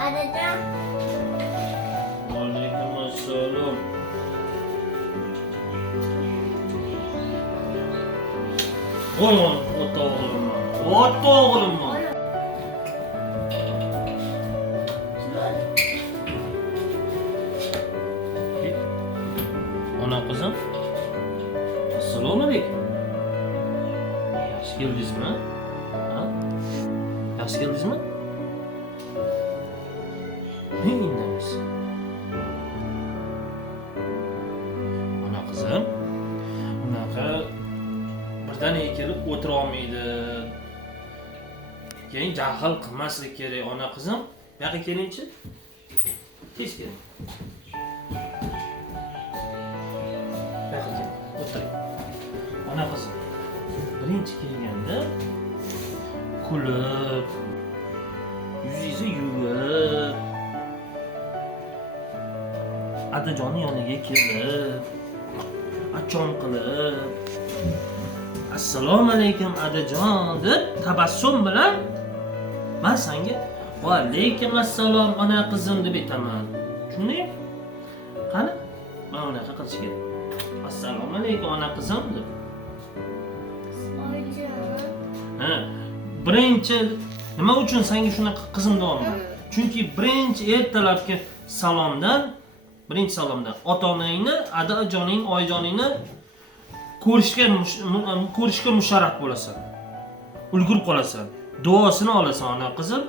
Adajon. Alaykum assalom. Oğlum, ota oğlum. Ota oğlum. Ona kızım. Assalomu alaykum. Yaxshi keldingizmi? Ha? Yaxshi keldingizmi? Ne indamisiz? Ona kızım. Bunaqa birdaniga kelib o'tira olmaydi. Keyin jahl qilmaslik kerak, ona qizim. Bu yoqqa kelingchi. Tez keling. Bu yoqqa keling. O'tiring. Ona qizim. Birinchi kelganda kulib, yuzingizni yuvib, Adajonni yoniga kelib, achon qilib, assalomu alaykum Adajon deb tabassum bilan men senga va alaykum assalom ona qizim deb aytaman. Tushundingmi? Qani? Men unaqa qilish kerak. Assalomu alaykum ona qizim deb. Ha, birinchi nima uchun senga shunaqa qizim deyapman? Chunki birinchi ertalabki salomdan ota-onangni, adajoning, oyijoningni ko'rishga musharraf bo'lasan. Ulgurib qolasan. Duosini olasan ona qizim.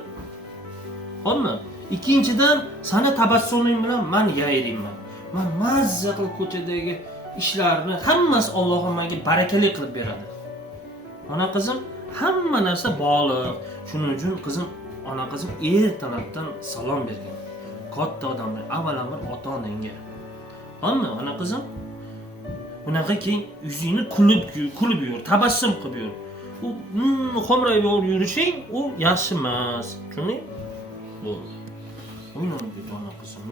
Xo'pmi? Ikkinchidan, sana tabassuming bilan men yayrayman. Men mazza qilib ko'chadagi ishlarni hammasi Allohim menga barakali qilib beradi. Ona qizim, hamma narsa bog'liq. Shuning uchun qizim, ona qizim ertalabdan salom bergan. Katta odamlar, avvalambor ota-onangga. Ammo ona qizim, bunaqa keyin yuzingni kulib yur, tabassum qilib yur. U xomrayib yurishing, u yaxshi emas. Tushundingmi? Bo'ldi. O'ynab ket ona qizim.